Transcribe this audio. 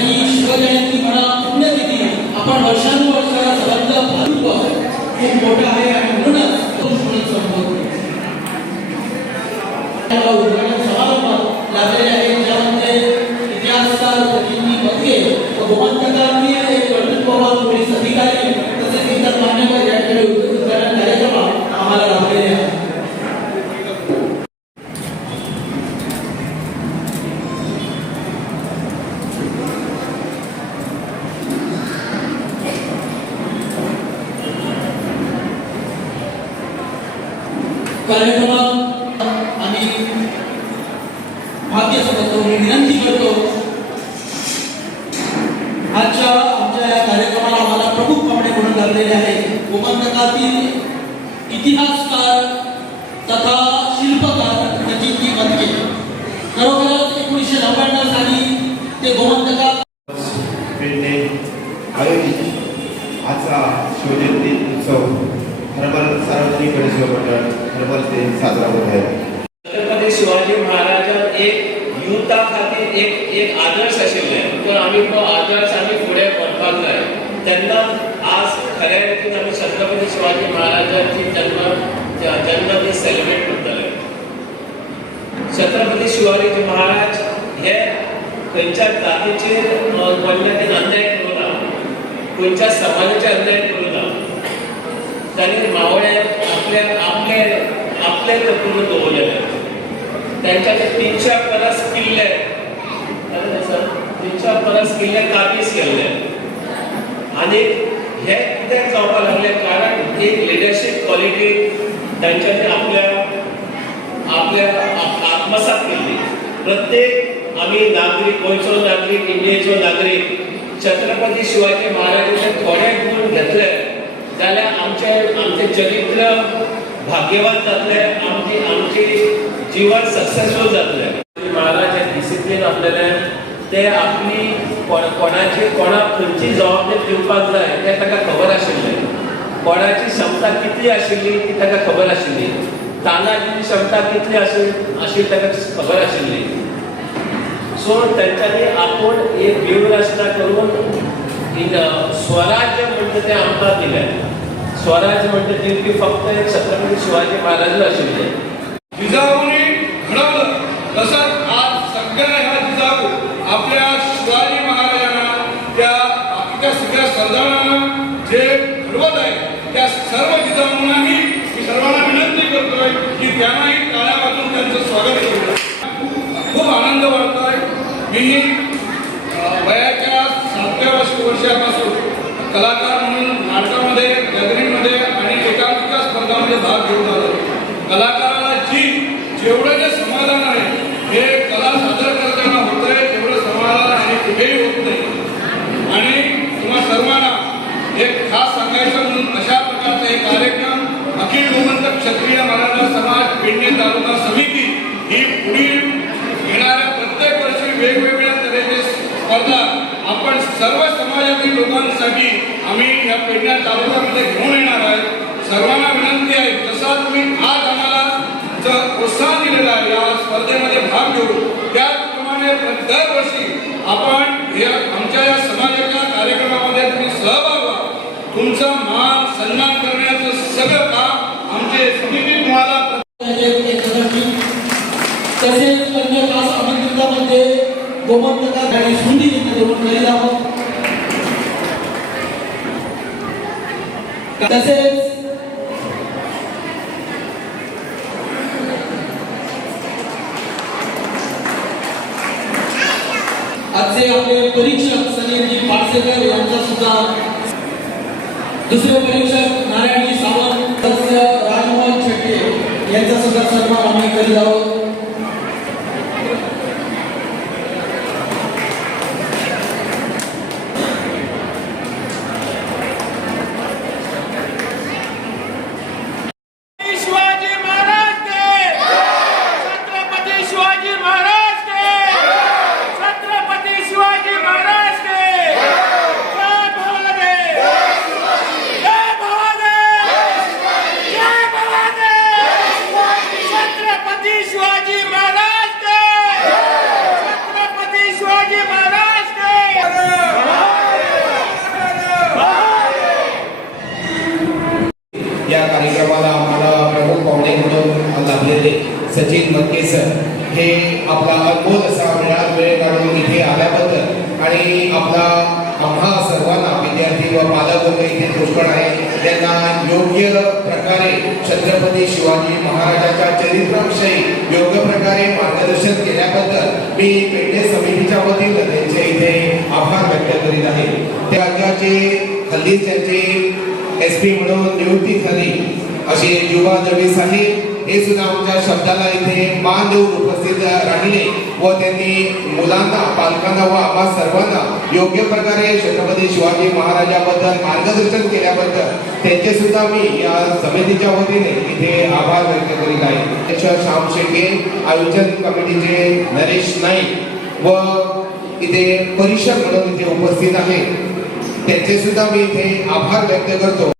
आणि शिवजयंती म्हणा पुण्यतिथी आपण वर्षानुवर्षाला सर्वांचं भातृत्व खूप मोठं आहे आणि म्हणूनच उद्घाटन समारंभ लागलेले आहे ज्यामध्ये इतिहासकार प्रतिनिधी बघे गोमंतकांनी एक कर्तृत्ववान पोलीस अधिकारी तसेच इतर मान्यवर या ठिकाणी उद्घाटन कार्यक्रम आम्हाला लाभलेले आहे. कार्यक्रमात आम्ही भाग्य समजतो विनंती करतो आजच्या आमच्या या कार्यक्रमाला आम्हाला प्रमुख पाहुणे म्हणून लाभलेले आहे गोमंतकातील इतिहासकार तथा शिल्पकार अजितजी बंदके. खरोखरच 1999 साली ते गोमंतकात आयोजित आजचा शिवजयंती उत्सव हर्बल सार्वजनिक गणेश मंडळ हर्बल ते साजरा होत आहे. छत्रपती शिवाजी महाराजांन एक युद्धा खातीर एक आदर्श आशिल्ले तर आमी तो आदर्श आमी फुडें व्हरपाक जाय. तेन्ना आज खऱ्या रितीन आमी छत्रपती शिवाजी महाराजांची जन्मदीस सेलिब्रेट करतले. छत्रपती शिवाजी महाराज हे खंयच्या जातीचेर गोंयच्यान अन्याय करूं ना, खंयच्या समाजाचेर अन्याय करूं ना. तांणी मावळे आपले करून दवरलेले. त्यांच्या 300 परस किल्ले 300 परस किल्ले काबीज केल्ले आनी हे कितें जावपाक लागले कारण एक लिडरशीप क्वॉलिटी तांच्यांनी आपल्या आत्मसात केल्ली. प्रत्येक आमी नागरीक गोंयचो नागरीक इंडियेचो नागरीक छत्रपती शिवाजी महाराजांचे थोडे गुण घेतले जाल्यार आमचे चरित्र भाग्यवान जातले, आमचे जीवन सक्सेसफुल जातले. महाराज हे डिसिप्लीन आपल्याले ते आपली कोणाक खंयची जबाबदारी दिवपाक जाय ते ताका खबर आशिल्ले. कोणाची क्षमता कितली आशिल्ली ती ताका खबर आशिल्ली. तानाची क्षमता कितली आशिल्ली ताका खबर आशिल्ली. सो तेंच्यांनी आपूण एक व्यूहरचना करून स्वराज्य म्हणटा तें आमकां दिलें. स्वराज्य म्हणटा दिवपी फक्त एक छत्रपती शिवाजी महाराज आशिल्ले. जिजाऊने घडवलं तसंच आज सगळ्या ह्या जिजाऊ आपल्या शिवाजी महाराजांना त्या बाकीच्या सगळ्या सरदारांना जे घडवत आहे त्या सर्व जिजाऊंनाही मी सर्वांना विनंती करतोय की त्यांनाही टाळ्या वाजवून त्यांचं स्वागत करू. खूप आनंद वाटतोय. मी वयाच्या 7व्या वर्षापासून कलाकार म्हणून नाटकामध्ये गॅदरिंगमध्ये आणि एकांकिका स्पर्धामध्ये भाग घेऊन आलो. कलाकाराला जेवढं जे समाधान आहे हे कला सादर करताना होत आहे तेवढं समाधान आणि कुठेही होत नाही. आणि तुम्हा सर्वांना एक खास सांगायचं म्हणून अशा प्रकारचा एक कार्यक्रम अखिल गोमंतक क्षत्रिय मराठा समाज पेडणे तालुका समिती ही पुढील येणाऱ्या प्रत्येक वर्षी वेगवेगळ्या तऱ्हेचे स्पर्धा आपण सर्व समाजातील लोकांसाठी आम्ही या पेडणे तालुक्यामध्ये घेऊन येणार आहे. सर्वांना विनंती आहे जसा तुम्ही आज आम्हाला प्रोत्साहन दिलेला आहे या स्पर्धेमध्ये भाग घेऊन त्याचप्रमाणे दरवर्षी आपण आमच्या या समाजाच्या कार्यक्रमामध्ये तुम्ही सहभाग व्हा. तुमचा मान सन्मान करण्याचं सगळं काम आमचे समिती तुम्हाला तसेच अन्य खास आमंत्रणामध्ये गोमंतकार आणि सुंदी करून करीत आहोत. तसेच आजचे आपले परीक्षक सनीलजी पारसेकर यांचा सुद्धा दुसरे परीक्षक नारायणजी सावंत राजमोहन शेट्टे यांचा सुद्धा सन्मान आम्ही करीत आहोत. छत्रपती शिवाजी सचिन मत्के सर हे आपला अनमोल असा वेळ काढून इथे आल्याबद्दल आणि आपला आम्हा सर्वांना विद्यार्थी व पालक वर्ग इथे पुष्कळ आहे त्यांना योग्य प्रकारे छत्रपती शिवाजी महाराजांच्या चरित्राविषयी योग्य प्रकारे मार्गदर्शन केल्याबद्दल मी पेडणे समितीच्या वतीने त्यांचे इथे आभार व्यक्त करीत आहे. त्या राज्याचे हल्ली त्यांचे SP म्हणून नियुक्ती झाली असे युवा दवे साहेब हे सुद्धा आमच्या शब्दाला इथे मान देऊन उपस्थित राहिले व त्यांनी मुलांना पालकांना व आम्हा सर्वांना योग्य प्रकारे छत्रपती शिवाजी महाराजांबद्दल मार्गदर्शन केल्याबद्दल त्यांचे सुद्धा मी या समितीच्या वतीने इथे आभार व्यक्त करीत आहे. अध्यक्ष श्याम शेळके, आयोजन कमिटीचे नरेश नाईक व इथे परिषद म्हणून इथे उपस्थित आहे त्यांचे सुद्धा मी इथे आभार व्यक्त करतो.